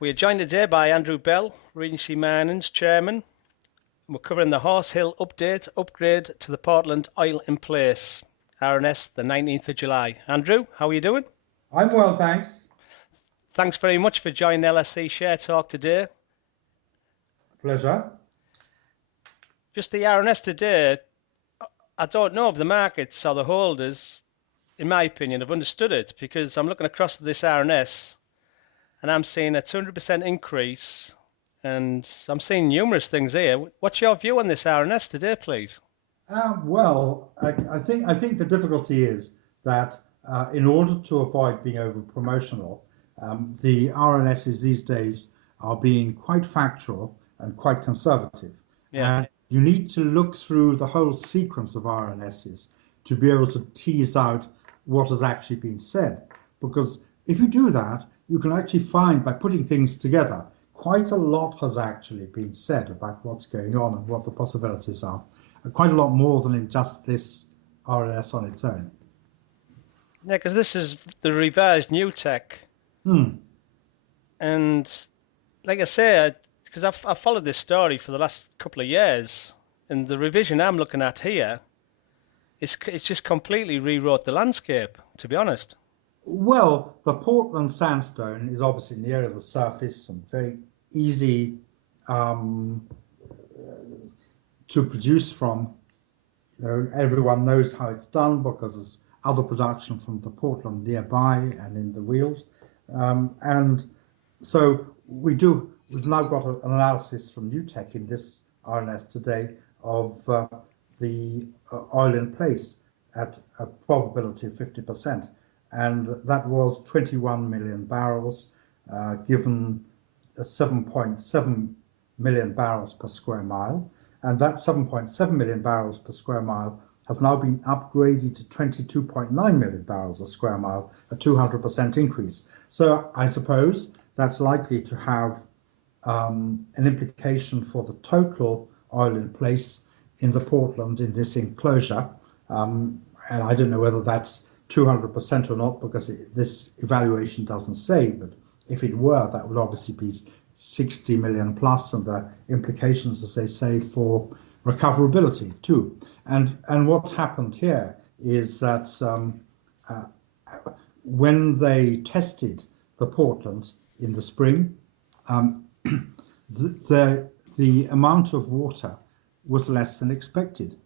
We are joined today by Andrew Bell, Regency Chairman. We're covering the Horse Hill upgrade to the Portland Oil in Place, RNS, the 19th of July. Andrew, how are you doing? I'm well, thanks. Thanks very much for joining LSE Share Talk today. Pleasure. Just the RNS today, I don't know if the markets or the holders, in my opinion, have understood it, because I'm looking across this RNS and I'm seeing a 200% increase, and I'm seeing numerous things here. What's your view on this RNS today, please? I think the difficulty is that in order to avoid being over promotional, the RNSs these days are being quite factual and quite conservative. Yeah. And you need to look through the whole sequence of RNSs to be able to tease out what has actually been said. Because if you do that, you can actually find, by putting things together, quite a lot has actually been said about what's going on and what the possibilities are. Quite a lot more than in just this RNS on its own. Yeah, because this is the revised Nutech. And like I say, because I've followed this story for the last couple of years, and the revision I'm looking at here, it's just completely rewrote the landscape, to be honest. Well, the Portland sandstone is obviously nearer the surface and very easy to produce from. You know, everyone knows how it's done because there's other production from the Portland nearby and in the wheels. And so we've now got an analysis from Nutech in this RNS today of the oil in place at a probability of 50%. And that was 21 million barrels, given 7.7 million barrels per square mile. And that 7.7 million barrels per square mile has now been upgraded to 22.9 million barrels a square mile, a 200% increase. So I suppose that's likely to have an implication for the total oil in place in the Portland in this enclosure. And I don't know whether that's 200% or not, because this evaluation doesn't say, but if it were, that would obviously be 60 million plus, and the implications, as they say, for recoverability too. And what's happened here is that when they tested the Portland in the spring, the amount of water was less than expected.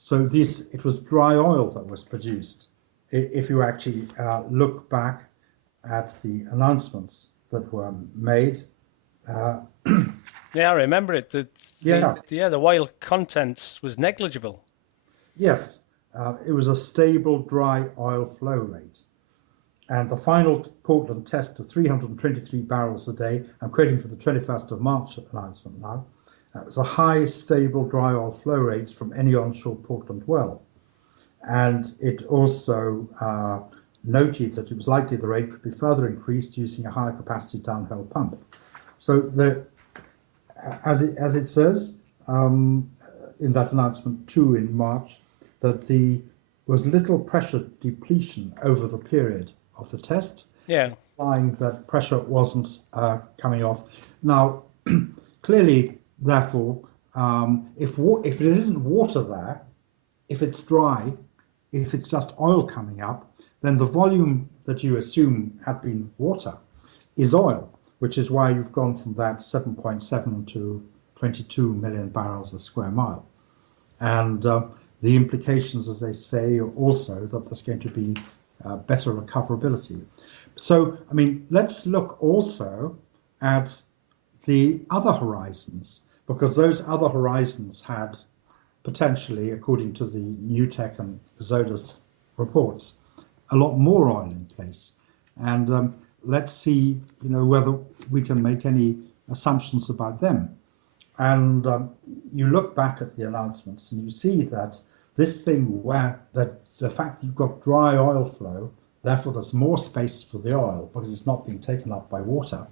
So it was dry oil that was produced. If you actually look back at the announcements that were made. Yeah, I remember it. The oil content was negligible. Yes, it was a stable dry oil flow rate. And the final Portland test of 323 barrels a day, I'm quoting for the 21st of March announcement now, it was the highest stable dry oil flow rate from any onshore Portland well. And it also noted that it was likely the rate could be further increased using a higher capacity downhole pump. So as it says in that announcement too in March, that there was little pressure depletion over the period of the test, implying that pressure wasn't coming off. Now, clearly, therefore, if it isn't water there, if it's dry, if it's just oil coming up, then the volume that you assume had been water is oil, which is why you've gone from that 7.7 to 22 million barrels a square mile. And the implications, as they say, are also that there's going to be better recoverability. So, I mean, let's look also at the other horizons, because those other horizons had potentially, according to the Nutech and Zola's reports, a lot more oil in place. And let's see, whether we can make any assumptions about them. And you look back at the announcements and you see that this thing where the fact that you've got dry oil flow, therefore there's more space for the oil because it's not being taken up by water,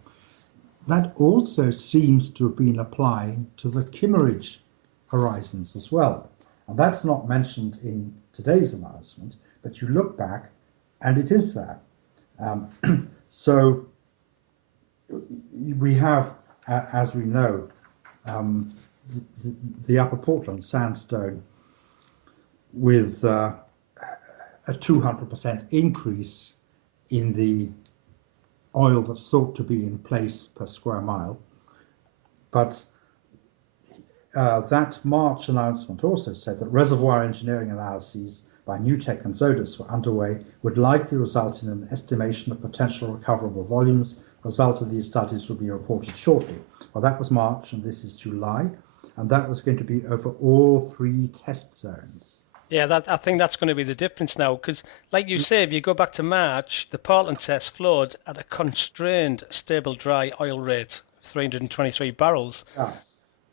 that also seems to have been applying to the Kimmeridge horizons as well. And that's not mentioned in today's announcement, but you look back and it is there. So we have, as we know, um, the Upper Portland sandstone with a 200% increase in the oil that's thought to be in place per square mile. But that March announcement also said that reservoir engineering analyses by Nutech and Zodis were underway, would likely result in an estimation of potential recoverable volumes. Results of these studies will be reported shortly. Well, that was March, and this is July, and that was going to be over all 3 test zones. Yeah, I think that's going to be the difference now, because like you say, if you go back to March, the Portland test flowed at a constrained stable dry oil rate, 323 barrels. Yeah.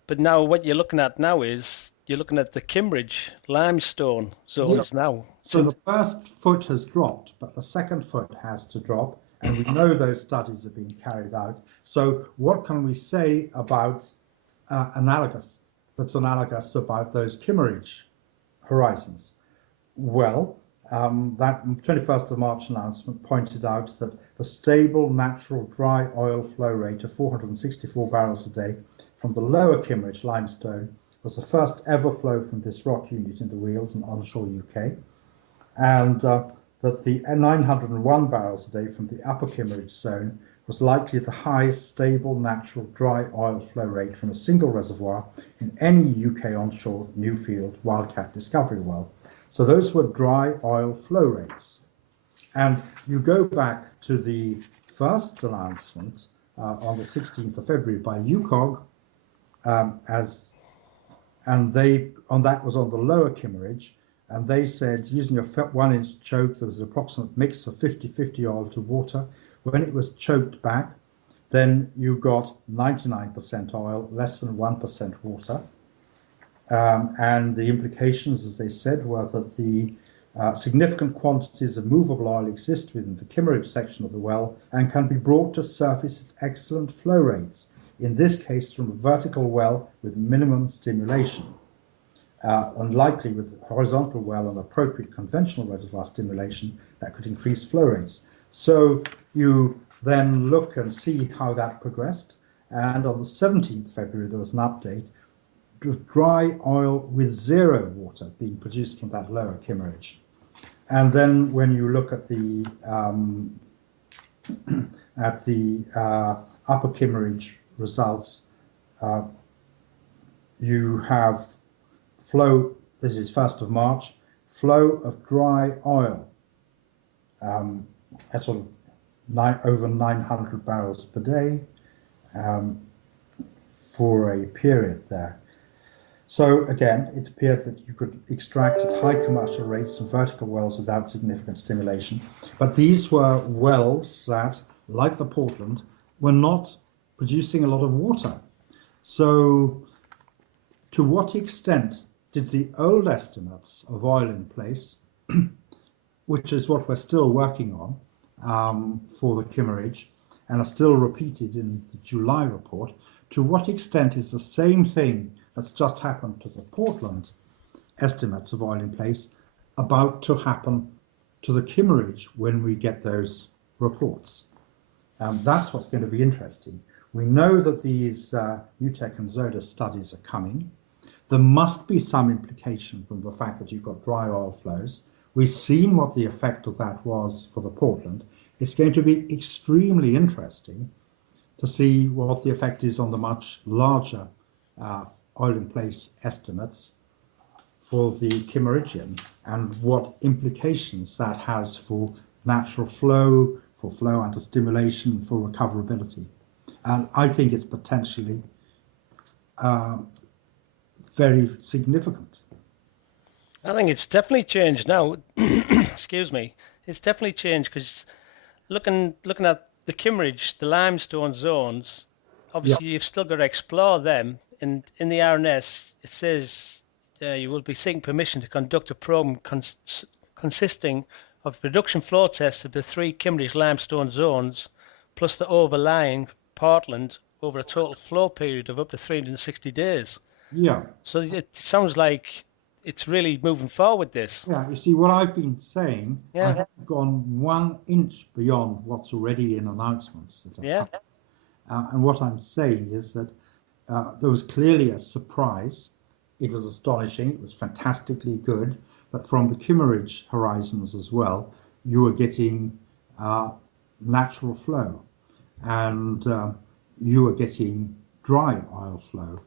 But now what you're looking at now is you're looking at the Kimmeridge limestone zones now. So the first foot has dropped, but the second foot has to drop, and we know those studies are being carried out. So what can we say about that's analogous about those Kimmeridge horizons? Well, that 21st of March announcement pointed out that the stable natural dry oil flow rate of 464 barrels a day from the lower Kimmeridge limestone was the first ever flow from this rock unit into Wales and onshore UK, and that the 901 barrels a day from the upper Kimmeridge zone was likely the highest stable natural dry oil flow rate from a single reservoir in any UK onshore new field wildcat discovery well. So those were dry oil flow rates. And you go back to the first announcement on the 16th of February by UCOG, and that was on the lower Kimmeridge, and they said using a 1-inch choke there was an approximate mix of 50-50 oil to water. When it was choked back, then you got 99% oil, less than 1% water. And the implications, as they said, were that the significant quantities of movable oil exist within the Kimmeridge section of the well and can be brought to surface at excellent flow rates, in this case from a vertical well with minimum stimulation. Unlikely with a horizontal well and appropriate conventional reservoir stimulation that could increase flow rates. So you then look and see how that progressed, and on the 17th of February there was an update with dry oil with 0 water being produced from that lower Kimmeridge. And then when you look at the upper Kimmeridge results, you have flow, this is 1st of March, flow of dry oil at sort of over 900 barrels per day for a period there. So again, it appeared that you could extract at high commercial rates from vertical wells without significant stimulation. But these were wells that, like the Portland, were not producing a lot of water. So to what extent did the old estimates of oil in place, which is what we're still working on for the Kimmeridge and are still repeated in the July report, to what extent is the same thing that's just happened to the Portland estimates of oil in place about to happen to the Kimmeridge when we get those reports? That's what's going to be interesting. We know that these Nutech and Zodis studies are coming. There must be some implication from the fact that you've got dry oil flows. We've seen what the effect of that was for the Portland. It's going to be extremely interesting to see what the effect is on the much larger oil in place estimates for the Kimmeridgian and what implications that has for natural flow, for flow under stimulation, for recoverability. And I think it's potentially very significant. I think it's definitely changed now. Excuse me. It's definitely changed because looking at the Kimmeridge, the limestone zones, obviously you've still got to explore them. And in the RNS, it says you will be seeking permission to conduct a program consisting of production flow tests of the 3 Kimmeridge limestone zones, plus the overlying Portland over a total flow period of up to 360 days. Yeah. So it sounds like it's really moving forward, this. Yeah, you see, what I've been saying, Yeah. I have gone 1 inch beyond what's already in announcements that have happened. And what I'm saying is that there was clearly a surprise. It was astonishing. It was fantastically good. But from the Kimmeridge horizons as well, you were getting natural flow, and you were getting dry oil flow.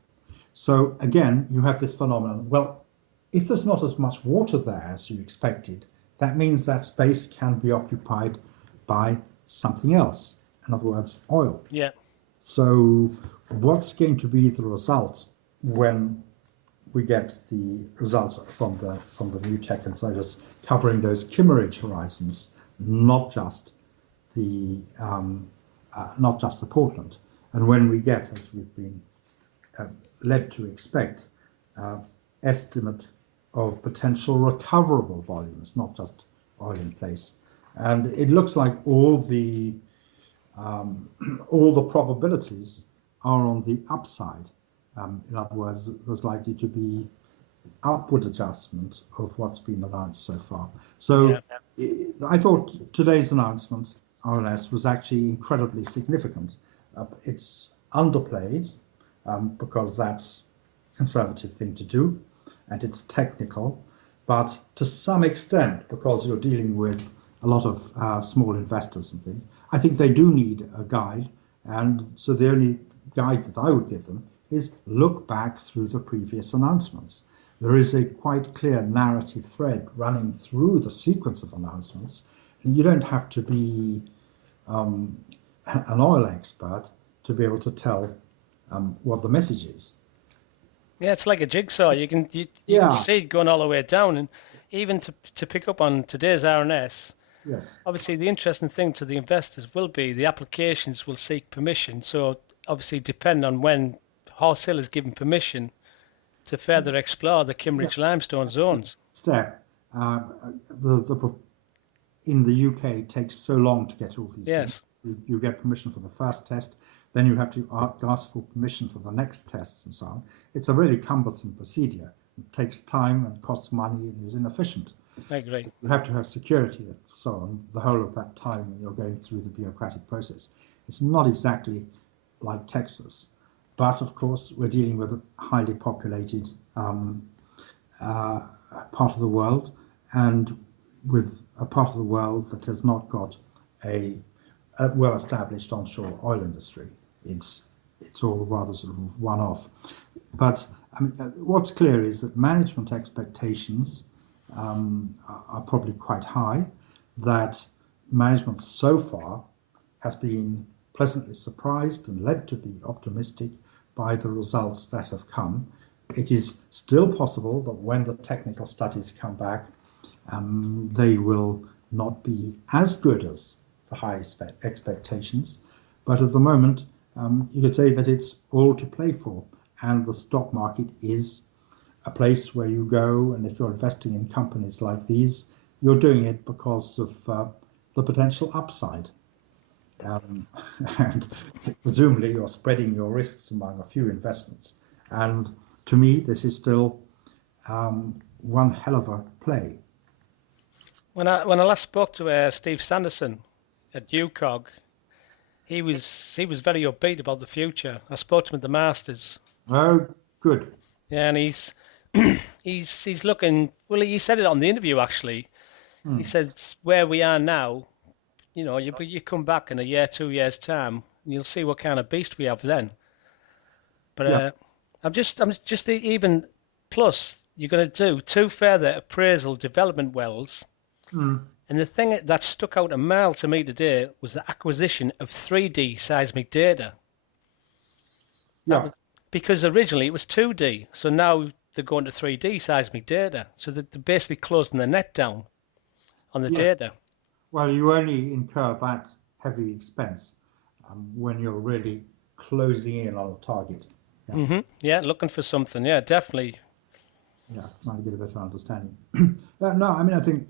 So again, you have this phenomenon. Well, if there's not as much water there as you expected, that means that space can be occupied by something else. In other words, oil. Yeah. So what's going to be the result when we get the results from the Nutech, and so just covering those Kimmeridge horizons, not just the Portland, and when we get, as we've been led to expect, estimate of potential recoverable volumes, not just oil in place, and it looks like all the probabilities are on the upside. In other words, there's likely to be upward adjustment of what's been announced so far. So I thought today's announcement, RNS, was actually incredibly significant. It's underplayed because that's a conservative thing to do, and it's technical, but to some extent, because you're dealing with a lot of small investors and things, I think they do need a guide, and so the only guide that I would give them is look back through the previous announcements. There is a quite clear narrative thread running through the sequence of announcements, and you don't have to be an oil expert to be able to tell what the message is. Yeah, it's like a jigsaw. You can see it going all the way down, and even to pick up on today's RNS. Yes. Obviously, the interesting thing to the investors will be the applications will seek permission. So obviously, depend on when Horse Hill is given permission to further explore the Kimmeridge limestone zones. Step. In the UK, it takes so long to get all these things. You get permission for the first test, then you have to ask for permission for the next tests and so on. It's a really cumbersome procedure. It takes time and costs money and is inefficient. I agree. You have to have security and so on the whole of that time when you're going through the bureaucratic process. It's not exactly like Texas, but of course we're dealing with a highly populated part of the world, and with a part of the world that has not got a well-established onshore oil industry. It's all rather sort of one-off. But I mean, what's clear is that management expectations are probably quite high, that management so far has been pleasantly surprised and led to be optimistic by the results that have come. It is still possible that when the technical studies come back, they will not be as good as the high expectations, but at the moment you could say that it's all to play for, and the stock market is a place where you go, and if you're investing in companies like these, you're doing it because of the potential upside. And presumably you're spreading your risks among a few investments. And to me, this is still one hell of a play. When I last spoke to Steve Sanderson at UCOG, he was very upbeat about the future. I spoke to him at the Masters. Oh, good. Yeah, and he's looking. Well, he said it on the interview actually. He says where we are now, you come back in a year, 2 years time, and you'll see what kind of beast we have then. But I'm just even plus you're going to do 2 further appraisal development wells. And the thing that stuck out a mile to me today was the acquisition of 3D seismic data. Because originally it was 2D, so now they're going to 3D seismic data. So they're basically closing the net down on the data. Well, you only incur that heavy expense when you're really closing in on a target. Yeah, looking for something. Yeah, definitely. Yeah, trying to get a better understanding. No, I mean, I think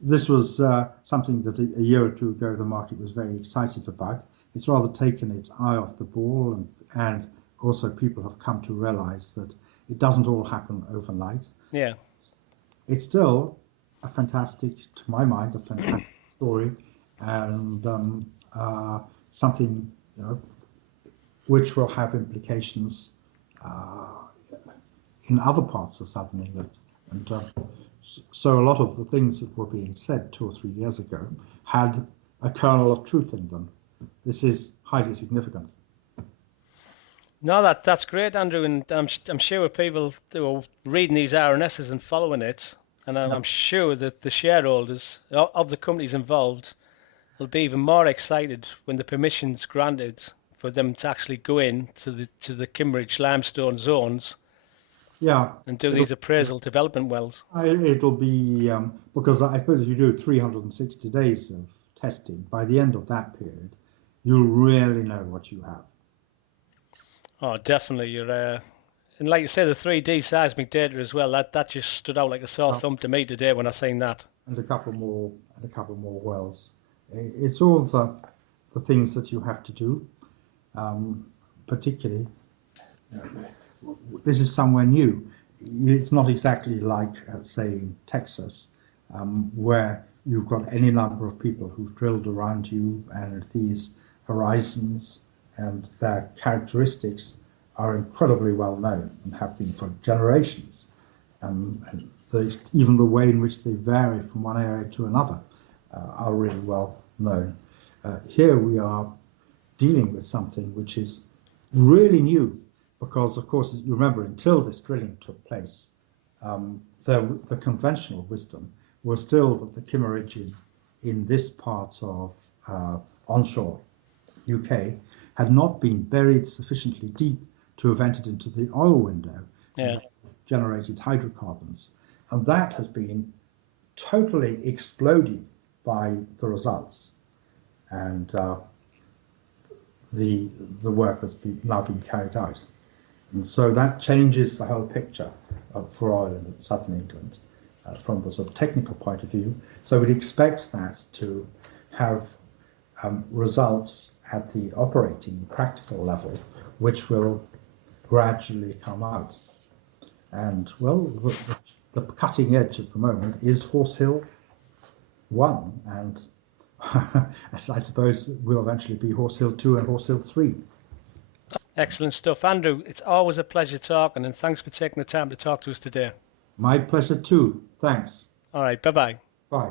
this was something that a year or two ago the market was very excited about. It's rather taken its eye off the ball, and also people have come to realize that it doesn't all happen overnight. Yeah. It's still a fantastic, to my mind, a fantastic story, and something which will have implications in other parts of southern England. And so a lot of the things that were being said 2 or 3 years ago had a kernel of truth in them. This is highly significant. No, that's great, Andrew, and I'm sure people who are reading these RNSs and following it, and I'm sure that the shareholders of the companies involved will be even more excited when the permission's granted for them to actually go in to the Kimmeridge limestone zones, and do these appraisal development wells. It'll be because I suppose if you do 360 days of testing, by the end of that period, you'll really know what you have. Oh, definitely. You're and like you say, the 3D seismic data as well. That just stood out like a sore thumb to me today when I seen that. And a couple more wells. It's all the things that you have to do, particularly. This is somewhere new. It's not exactly like, say, in Texas, where you've got any number of people who've drilled around you, and these horizons and their characteristics are incredibly well known and have been for generations. And even the way in which they vary from one area to another are really well known. Here we are dealing with something which is really new, because, of course, you remember, until this drilling took place, the conventional wisdom was still that the Kimmeridge in this part of onshore UK had not been buried sufficiently deep to have entered into the oil window and generated hydrocarbons. And that has been totally exploded by the results. And the work that's now been carried out. And so that changes the whole picture for oil in southern England from the sort of technical point of view. So we'd expect that to have results at the operating practical level, which will gradually come out. And well, the cutting edge at the moment is Horse Hill 1, and I suppose will eventually be Horse Hill 2 and Horse Hill 3. Excellent stuff, Andrew. It's always a pleasure talking, and thanks for taking the time to talk to us today. My pleasure too. Thanks. All right, bye-bye. Bye.